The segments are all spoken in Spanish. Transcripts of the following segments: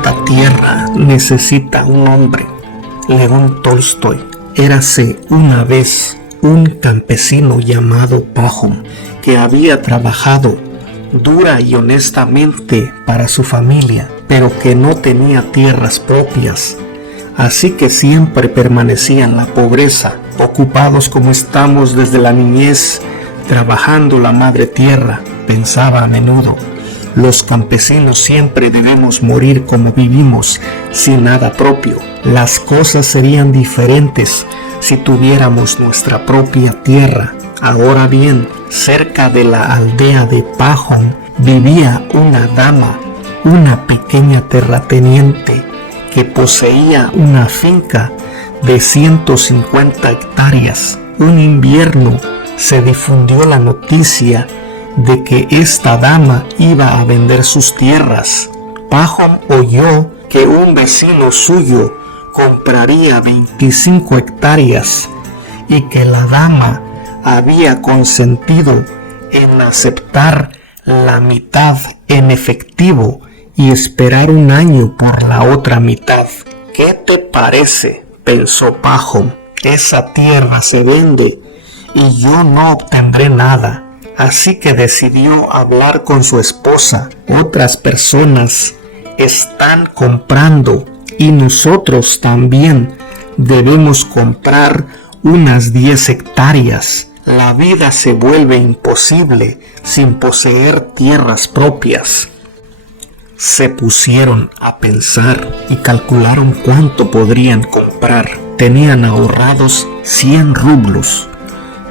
tanta tierra necesita un hombre. León Tolstoy. Érase una vez un campesino llamado Pajom, que había trabajado dura y honestamente para su familia, pero que no tenía tierras propias. Así que siempre permanecía en la pobreza, ocupados como estamos desde la niñez, trabajando la madre tierra. Pensaba a menudo: los campesinos siempre debemos morir como vivimos, sin nada propio. Las cosas serían diferentes si tuviéramos nuestra propia tierra. Ahora bien, cerca de la aldea de Pajom vivía una dama, una pequeña terrateniente que poseía una finca de 150 hectáreas. Un invierno se difundió la noticia de que esta dama iba a vender sus tierras. Pajom oyó que un vecino suyo compraría 25 hectáreas y que la dama había consentido en aceptar la mitad en efectivo y esperar un año por la otra mitad. ¿Qué te parece?, pensó Pajom. Esa tierra se vende y yo no obtendré nada. Así que decidió hablar con su esposa. Otras personas están comprando y nosotros también debemos comprar unas 10 hectáreas. La vida se vuelve imposible sin poseer tierras propias. Se pusieron a pensar y calcularon cuánto podrían comprar. Tenían ahorrados 100 rublos.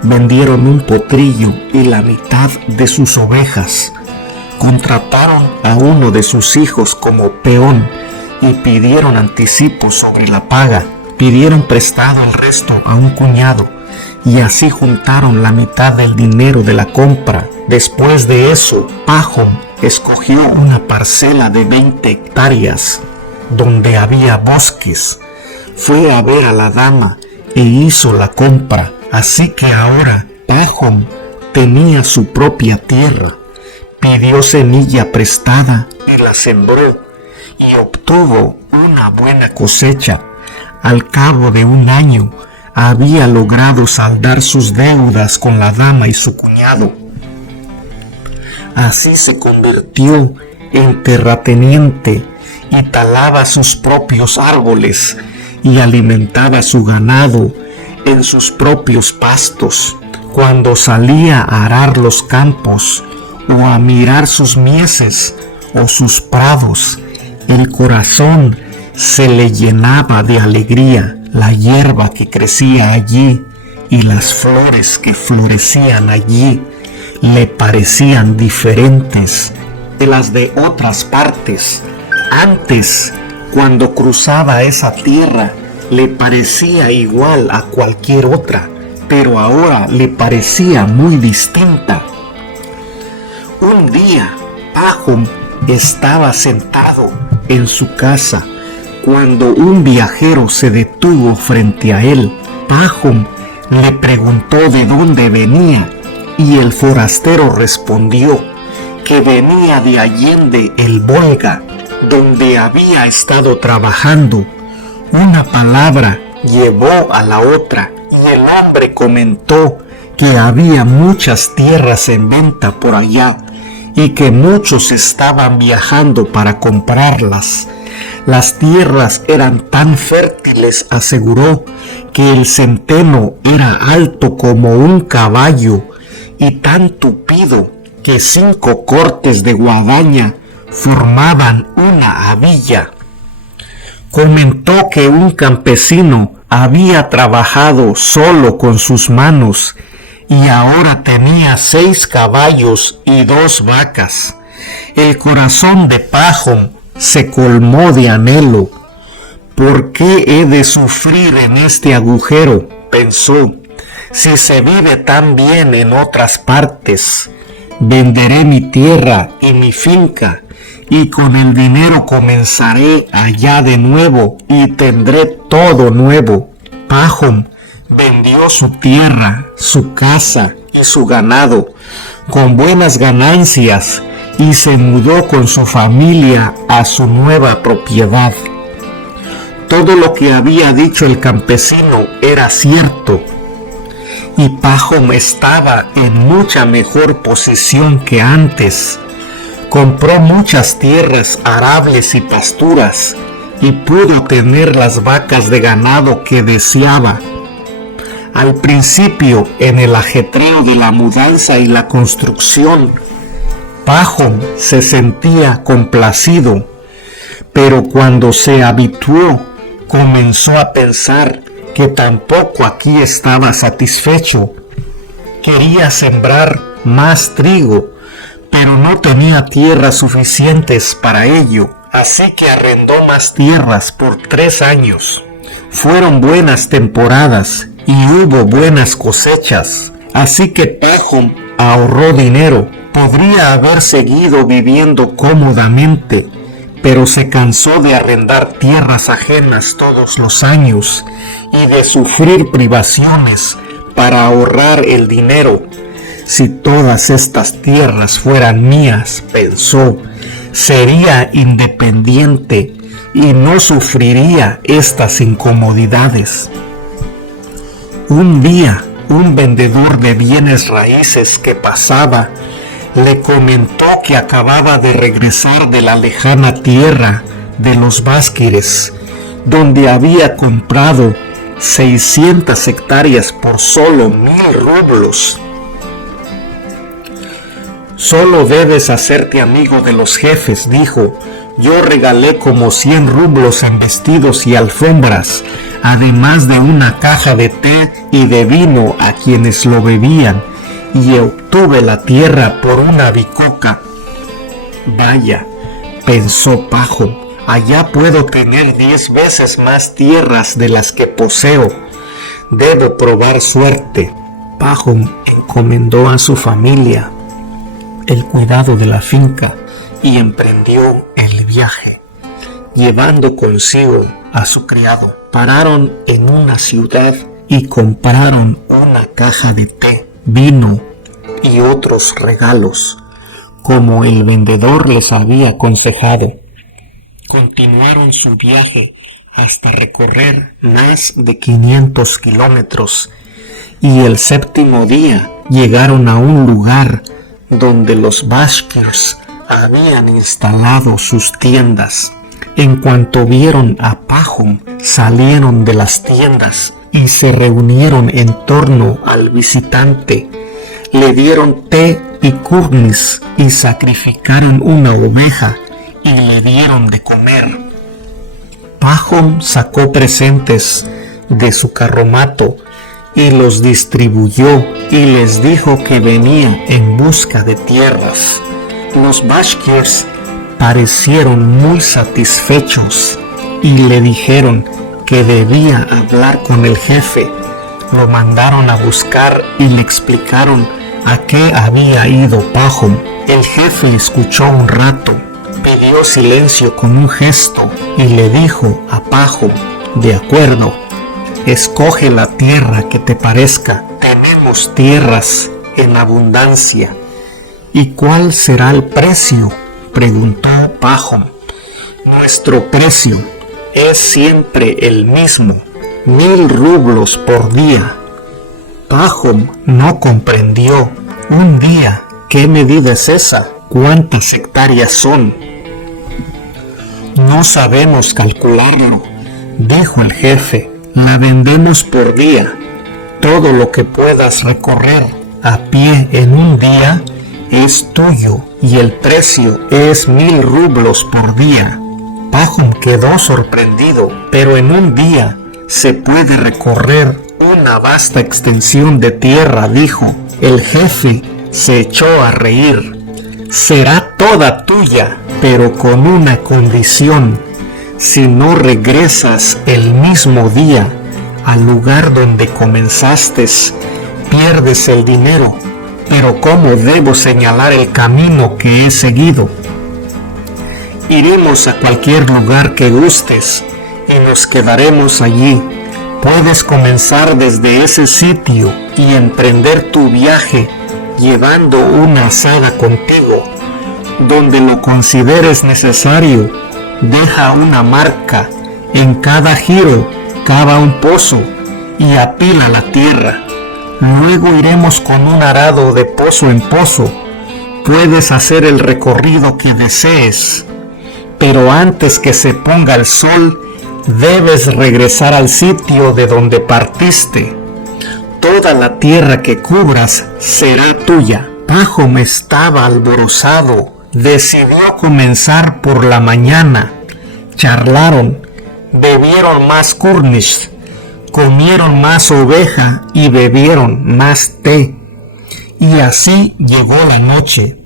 Vendieron un potrillo y la mitad de sus ovejas. Contrataron a uno de sus hijos como peón y pidieron anticipo sobre la paga. Pidieron prestado el resto a un cuñado y así juntaron la mitad del dinero de la compra. Después de eso, Pajom escogió una parcela de 20 hectáreas donde había bosques. Fue a ver a la dama e hizo la compra. Así que ahora Pajom tenía su propia tierra. Pidió semilla prestada y la sembró y obtuvo una buena cosecha. Al cabo de un año había logrado saldar sus deudas con la dama y su cuñado. Así se convirtió en terrateniente y talaba sus propios árboles y alimentaba su ganado en sus propios pastos. Cuando salía a arar los campos o a mirar sus mieses o sus prados, el corazón se le llenaba de alegría. La hierba que crecía allí y las flores que florecían allí le parecían diferentes de las de otras partes. Antes, cuando cruzaba esa tierra, le parecía igual a cualquier otra, pero ahora le parecía muy distinta. Un día, Pajom estaba sentado en su casa cuando un viajero se detuvo frente a él. Pajom le preguntó de dónde venía y el forastero respondió que venía de Allende el Volga, donde había estado trabajando. Una palabra llevó a la otra y el hombre comentó que había muchas tierras en venta por allá y que muchos estaban viajando para comprarlas. Las tierras eran tan fértiles, aseguró, que el centeno era alto como un caballo y tan tupido que 5 cortes de guadaña formaban una habilla. Comentó que un campesino había trabajado solo con sus manos y ahora tenía 6 caballos y 2 vacas. El corazón de Pajom se colmó de anhelo. ¿Por qué he de sufrir en este agujero?, pensó. Si se vive tan bien en otras partes. Venderé mi tierra y mi finca, y con el dinero comenzaré allá de nuevo y tendré todo nuevo. Pajom vendió su tierra, su casa y su ganado con buenas ganancias y se mudó con su familia a su nueva propiedad. Todo lo que había dicho el campesino era cierto, y Pahom estaba en mucha mejor posición que antes. Compró muchas tierras arables y pasturas, y pudo tener las vacas de ganado que deseaba. Al principio, en el ajetreo de la mudanza y la construcción, Pahom se sentía complacido, pero cuando se habituó, comenzó a pensar que tampoco aquí estaba satisfecho. Quería sembrar más trigo, pero no tenía tierras suficientes para ello, así que arrendó más tierras por 3 años. Fueron buenas temporadas y hubo buenas cosechas, así que Pahom ahorró dinero. Podría haber seguido viviendo cómodamente, pero se cansó de arrendar tierras ajenas todos los años y de sufrir privaciones para ahorrar el dinero. Si todas estas tierras fueran mías, pensó, sería independiente y no sufriría estas incomodidades. Un día, un vendedor de bienes raíces que pasaba le comentó que acababa de regresar de la lejana tierra de los Básquires, donde había comprado 600 hectáreas por solo 1000 rublos. Solo debes hacerte amigo de los jefes, dijo. Yo regalé como 100 rublos en vestidos y alfombras, además de una caja de té y de vino a quienes lo bebían, y obtuve la tierra por una bicoca. Vaya, pensó Pahom, allá puedo tener 10 veces más tierras de las que poseo. Debo probar suerte. Pahom encomendó a su familia el cuidado de la finca y emprendió el viaje, llevando consigo a su criado. Pararon en una ciudad y compraron una caja de té, vino y otros regalos, como el vendedor les había aconsejado. Continuaron su viaje hasta recorrer más de 500 kilómetros y el 7º día llegaron a un lugar donde los Bashkirs habían instalado sus tiendas. En cuanto vieron a Pahom, salieron de las tiendas y se reunieron en torno al visitante. Le dieron té y kurnis y sacrificaron una oveja y le dieron de comer. Pahom sacó presentes de su carromato y los distribuyó y les dijo que venía en busca de tierras. Los Bashkirs parecieron muy satisfechos y le dijeron que debía hablar con el jefe. Lo mandaron a buscar y le explicaron a qué había ido Pahom. El jefe escuchó un rato, pidió silencio con un gesto y le dijo a Pahom, de acuerdo, escoge la tierra que te parezca. Tenemos tierras en abundancia. ¿Y cuál será el precio?, preguntó Pahom. Nuestro precio es siempre el mismo, 1000 rublos por día. Pahom no comprendió. ¿Un día? ¿Qué medida es esa? ¿Cuántas hectáreas son? No sabemos calcularlo, dijo el jefe. La vendemos por día. Todo lo que puedas recorrer a pie en un día es tuyo y el precio es 1000 rublos por día. Pahom quedó sorprendido, pero en un día se puede recorrer una vasta extensión de tierra, dijo. El jefe se echó a reír. Será toda tuya, pero con una condición. Si no regresas el mismo día al lugar donde comenzaste, pierdes el dinero. Pero ¿cómo debo señalar el camino que he seguido? Iremos a cualquier lugar que gustes y nos quedaremos allí. Puedes comenzar desde ese sitio y emprender tu viaje llevando una azada contigo. donde lo consideres necesario. Deja una marca. En cada giro, cava un pozo y apila la tierra. Luego iremos con un arado de pozo en pozo. Puedes hacer el recorrido que desees, pero antes que se ponga el sol, debes regresar al sitio de donde partiste. Toda la tierra que cubras será tuya. Pahom estaba alborozado. Decidió comenzar por la mañana. Charlaron, bebieron más kurnish, comieron más oveja y bebieron más té. Y así llegó la noche.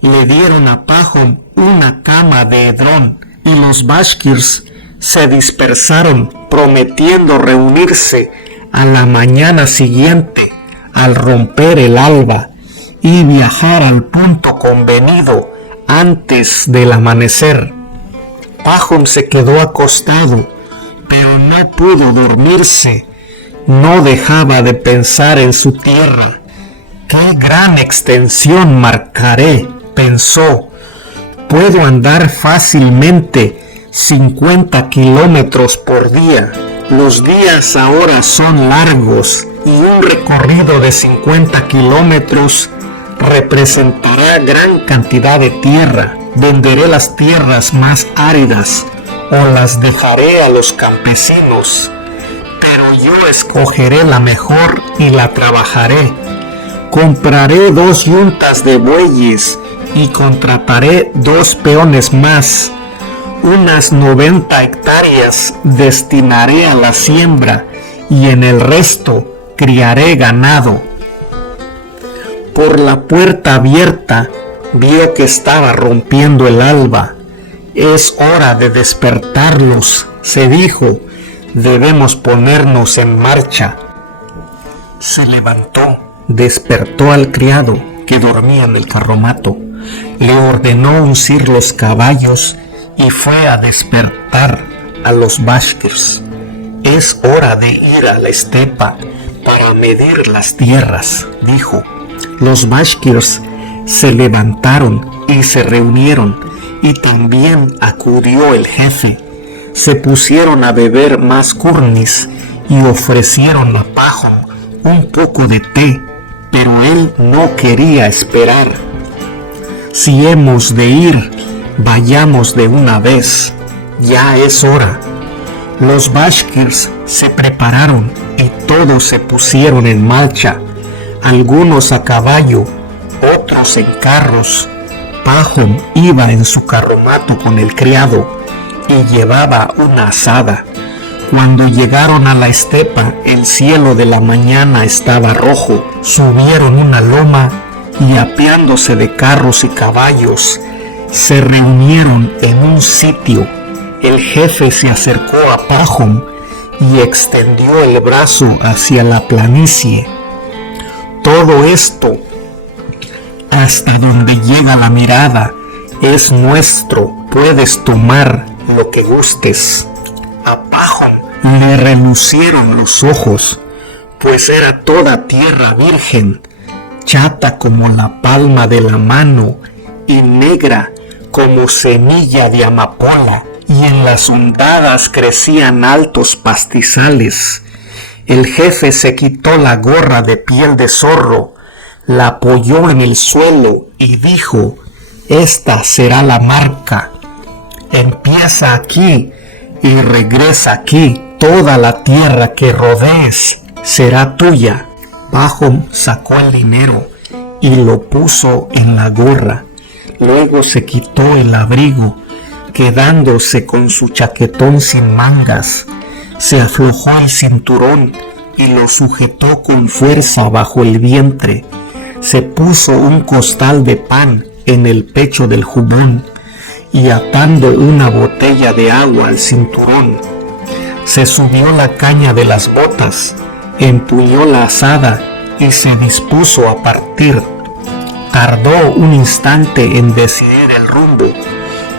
Le dieron a Pahom una cama de hedrón y los bashkirs se dispersaron, prometiendo reunirse a la mañana siguiente al romper el alba y viajar al punto convenido antes del amanecer. Pahom se quedó acostado, pero no pudo dormirse. No dejaba de pensar en su tierra. ¡Qué gran extensión marcaré!, pensó. Puedo andar fácilmente 50 kilómetros por día. Los días ahora son largos y un recorrido de 50 kilómetros representará gran cantidad de tierra. Venderé las tierras más áridas o las dejaré a los campesinos, pero yo escogeré la mejor y la trabajaré. Compraré 2 yuntas de bueyes y contrataré 2 peones más. Unas 90 hectáreas destinaré a la siembra y en el resto criaré ganado. Por la puerta abierta vio que estaba rompiendo el alba. Es hora de despertarlos, se dijo. Debemos ponernos en marcha. Se levantó, despertó al criado que dormía en el carromato. Le ordenó uncir los caballos y fue a despertar a los bashkirs. Es hora de ir a la estepa para medir las tierras, dijo. Los bashkirs se levantaron y se reunieron, y también acudió el jefe. Se pusieron a beber más kurnis y ofrecieron a Pahom un poco de té, pero él no quería esperar. Si hemos de ir, vayamos de una vez, ya es hora. Los bashkirs se prepararon y todos se pusieron en marcha, algunos a caballo, otros en carros. Pahom iba en su carromato con el criado y llevaba una azada. Cuando llegaron a la estepa, el cielo de la mañana estaba rojo. Subieron una loma y, apeándose de carros y caballos, se reunieron en un sitio. El jefe se acercó a Pahom y extendió el brazo hacia la planicie. Todo esto, hasta donde llega la mirada, es nuestro. Puedes tomar lo que gustes. A Pahom le relucieron los ojos, pues era toda tierra virgen, chata como la palma de la mano y negra como semilla de amapola, y en las hondadas crecían altos pastizales. El jefe se quitó la gorra de piel de zorro, la apoyó en el suelo y dijo: esta será la marca. Empieza aquí y regresa aquí. Toda la tierra que rodees será tuya. Pahom sacó el dinero y lo puso en la gorra. Luego se quitó el abrigo, quedándose con su chaquetón sin mangas. Se aflojó el cinturón y lo sujetó con fuerza bajo el vientre. Se puso un costal de pan en el pecho del jubón y, atando una botella de agua al cinturón, se subió la caña de las botas, empuñó la azada y se dispuso a partir. Tardó un instante en decidir el rumbo.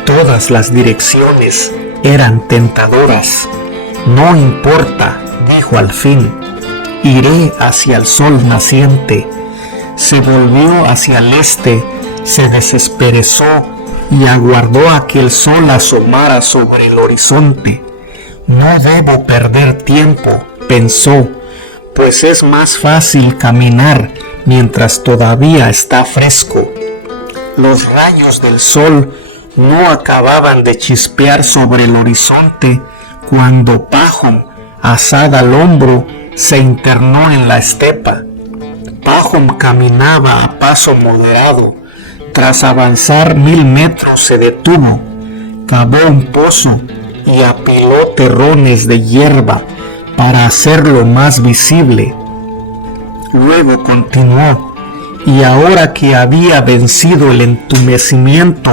Todas las direcciones eran tentadoras. No importa, dijo al fin, iré hacia el sol naciente. Se volvió hacia el este se desesperezó y aguardó a que el sol asomara sobre el horizonte. No debo perder tiempo, pensó, pues es más fácil caminar mientras todavía está fresco. Los rayos del sol no acababan de chispear sobre el horizonte cuando Pahom, asada al hombro, se internó en la estepa. Pahom caminaba a paso moderado. Tras avanzar 1000 metros se detuvo, cavó un pozo y apiló terrones de hierba para hacerlo más visible. Luego continuó, y ahora que había vencido el entumecimiento,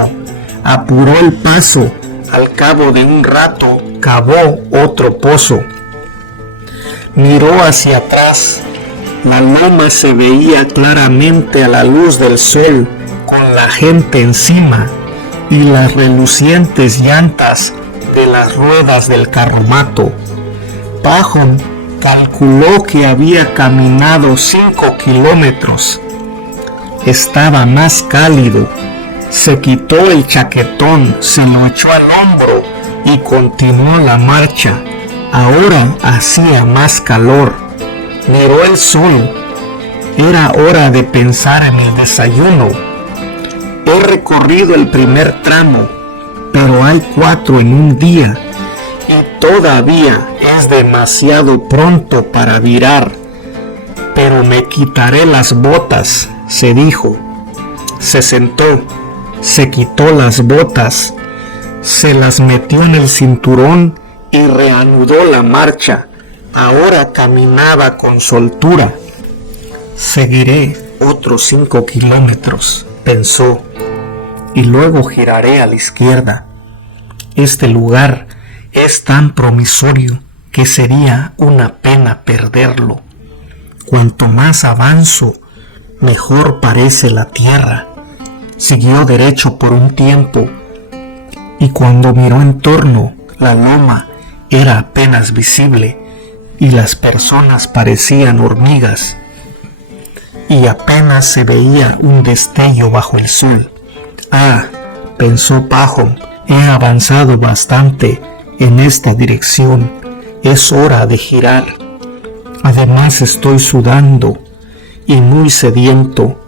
apuró el paso. Al cabo de un rato cavó otro pozo. Miró hacia atrás. La loma se veía claramente a la luz del sol, con la gente encima y las relucientes llantas de las ruedas del carromato. Pahom calculó que había caminado 5 kilómetros. Estaba más cálido. Se quitó el chaquetón, se lo echó al hombro y continuó la marcha. Ahora hacía más calor. Miró el sol. Era hora de pensar en el desayuno. He recorrido el primer tramo, pero hay 4 en un día y todavía es demasiado pronto para virar. Pero me quitaré las botas, se dijo. Se sentó, se quitó las botas, se las metió en el cinturón y reanudó la marcha. Ahora caminaba con soltura. Seguiré otros 5 kilómetros, pensó, y luego giraré a la izquierda. Este lugar es tan promisorio que sería una pena perderlo. Cuanto más avanzo, mejor parece la tierra. Siguió derecho por un tiempo, y cuando miró en torno, la loma era apenas visible, y las personas parecían hormigas, y apenas se veía un destello bajo el sol. Ah, pensó Pahom, he avanzado bastante en esta dirección, es hora de girar. Además estoy sudando y muy sediento.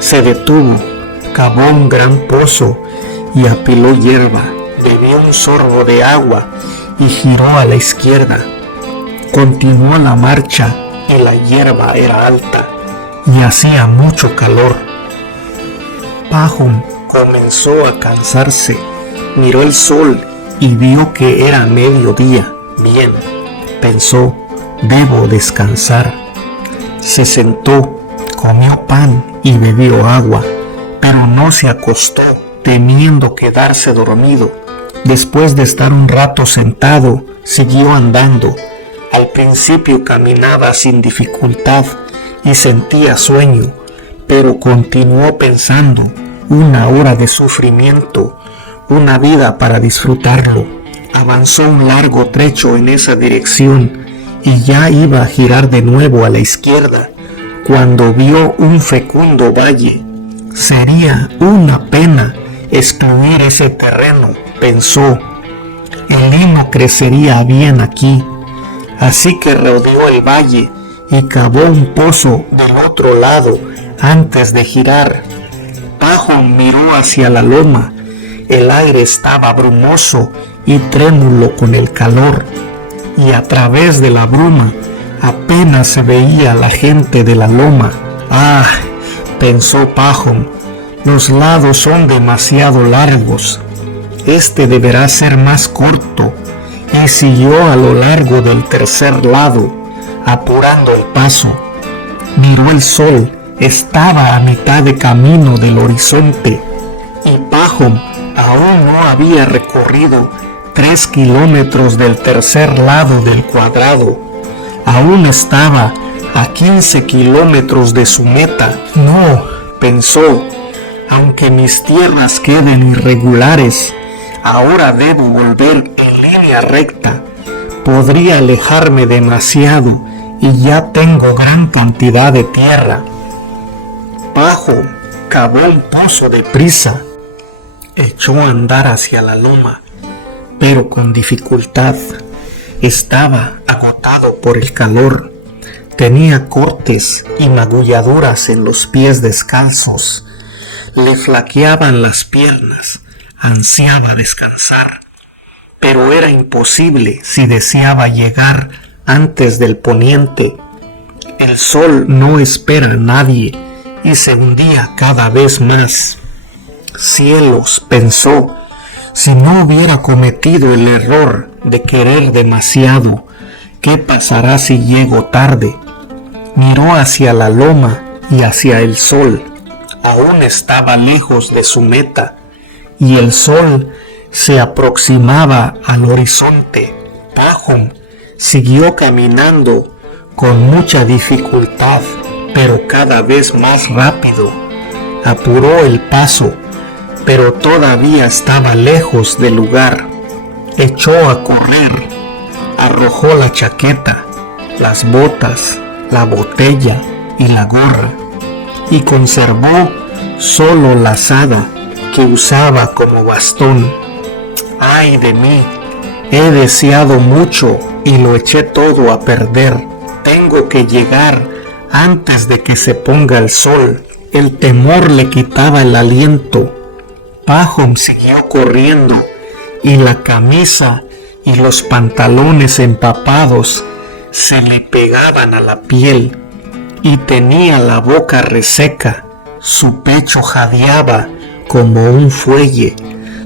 Se detuvo, cavó un gran pozo y apiló hierba, bebió un sorbo de agua y giró a la izquierda. Continuó la marcha y la hierba era alta y hacía mucho calor. Pahom comenzó a cansarse, miró el sol y vio que era mediodía. Bien, pensó, debo descansar. Se sentó, comió pan y bebió agua, pero no se acostó, temiendo quedarse dormido. Después de estar un rato sentado, siguió andando. Al principio caminaba sin dificultad y sentía sueño, pero continuó pensando. Una hora de sufrimiento, una vida para disfrutarlo. Avanzó un largo trecho en esa dirección y ya iba a girar de nuevo a la izquierda, cuando vio un fecundo valle. Sería una pena excluir ese terreno, pensó. El lino crecería bien aquí. Así que rodeó el valle y cavó un pozo del otro lado antes de girar. Pahom miró hacia la loma. El aire estaba brumoso y trémulo con el calor, y a través de la bruma apenas se veía la gente de la loma. Ah, pensó Pahom, los lados son demasiado largos. Este deberá ser más corto, y siguió a lo largo del tercer lado, apurando el paso. Miró el sol, estaba a mitad de camino del horizonte, y Pahom aún no había recorrido 3 kilómetros del tercer lado del cuadrado. Aún estaba a 15 kilómetros de su meta. No, pensó, aunque mis tierras queden irregulares, ahora debo volver en línea recta. Podría alejarme demasiado y ya tengo gran cantidad de tierra. Pahom cavó un pozo deprisa, echó a andar hacia la loma, pero con dificultad. Estaba agotado por el calor, tenía cortes y magulladuras en los pies descalzos, le flaqueaban las piernas, ansiaba descansar, pero era imposible si deseaba llegar antes del poniente. El sol no espera a nadie y se hundía cada vez más. Cielos, pensó, si no hubiera cometido el error de querer demasiado, ¿qué pasará si llego tarde? Miró hacia la loma y hacia el sol. Aún estaba lejos de su meta y el sol se aproximaba al horizonte. Pahom siguió caminando con mucha dificultad, pero cada vez más rápido. Apuró el paso, pero todavía estaba lejos del lugar. Echó a correr, arrojó la chaqueta, las botas, la botella y la gorra, y conservó solo la azada que usaba como bastón. ¡Ay de mí! He deseado mucho y lo eché todo a perder. Tengo que llegar antes de que se ponga el sol. El temor le quitaba el aliento. Pahom siguió corriendo y la camisa y los pantalones empapados se le pegaban a la piel y tenía la boca reseca. Su pecho jadeaba como un fuelle,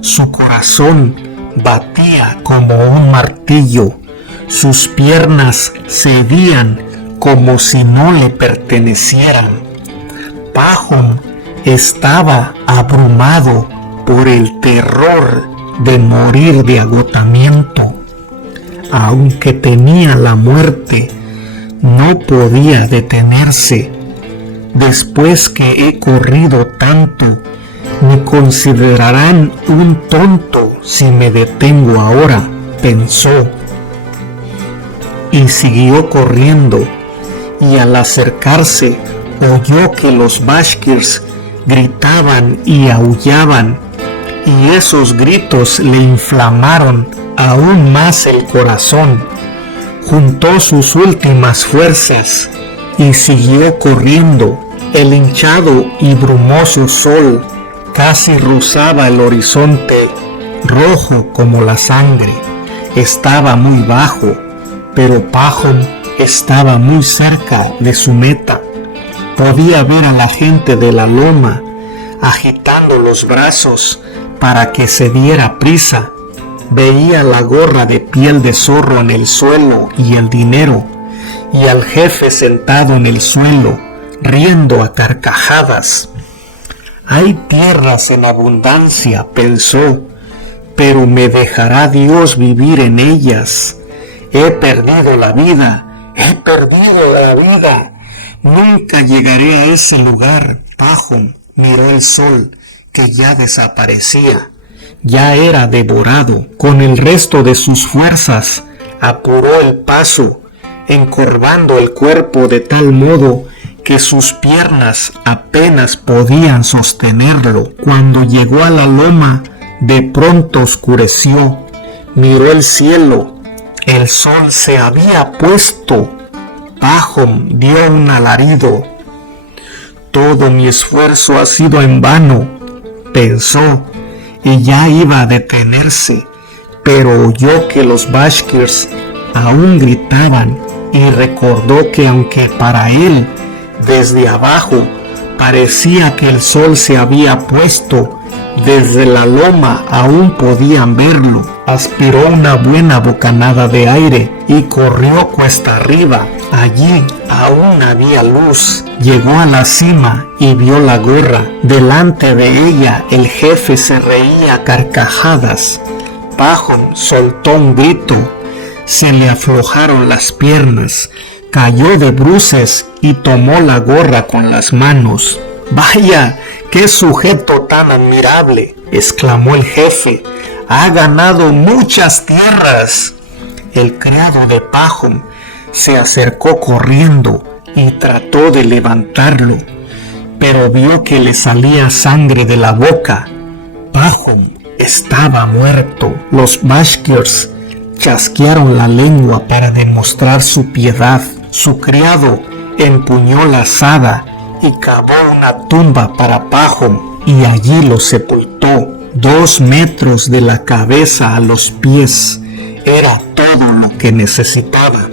su corazón batía como un martillo, sus piernas cedían como si no le pertenecieran. Pahom estaba abrumado por el terror de morir de agotamiento. Aunque temía la muerte, no podía detenerse. Después que he corrido tanto, me considerarán un tonto si me detengo ahora, pensó. Y siguió corriendo, y al acercarse oyó que los bashkirs gritaban y aullaban, y esos gritos le inflamaron aún más el corazón. Juntó sus últimas fuerzas y siguió corriendo. El hinchado y brumoso sol casi rozaba el horizonte, rojo como la sangre. Estaba muy bajo, pero Pahom estaba muy cerca de su meta. Podía ver a la gente de la loma agitando los brazos para que se diera prisa. Veía la gorra de piel de zorro en el suelo y el dinero, y al jefe sentado en el suelo, riendo a carcajadas. Hay tierras en abundancia, pensó, pero me dejará Dios vivir en ellas. He perdido la vida, he perdido la vida. Nunca llegaré a ese lugar. Pahom miró el sol, que ya desaparecía. Ya era devorado. Con el resto de sus fuerzas, apuró el paso, encorvando el cuerpo de tal modo que sus piernas apenas podían sostenerlo. Cuando llegó a la loma, de pronto oscureció. Miró el cielo. El sol se había puesto. Pahom dio un alarido. Todo mi esfuerzo ha sido en vano, pensó, y ya iba a detenerse, pero oyó que los bashkirs aún gritaban y recordó que aunque para él, desde abajo, parecía que el sol se había puesto, desde la loma aún podían verlo. Aspiró una buena bocanada de aire y corrió cuesta arriba. Allí aún había luz. Llegó a la cima y vio la gorra. Delante de ella el jefe se reía a carcajadas. Pahom soltó un grito. Se le aflojaron las piernas. Cayó de bruces y tomó la gorra con las manos. ¡Vaya! ¡Qué sujeto tan admirable!, exclamó el jefe. ¡Ha ganado muchas tierras! El criado de Pahom se acercó corriendo y trató de levantarlo, pero vio que le salía sangre de la boca. Pahom estaba muerto. Los Bashkirs chasquearon la lengua para demostrar su piedad. Su criado empuñó la azada y cavó una tumba para Pahom y allí lo sepultó. 2 metros de la cabeza a los pies. Era todo lo que necesitaba.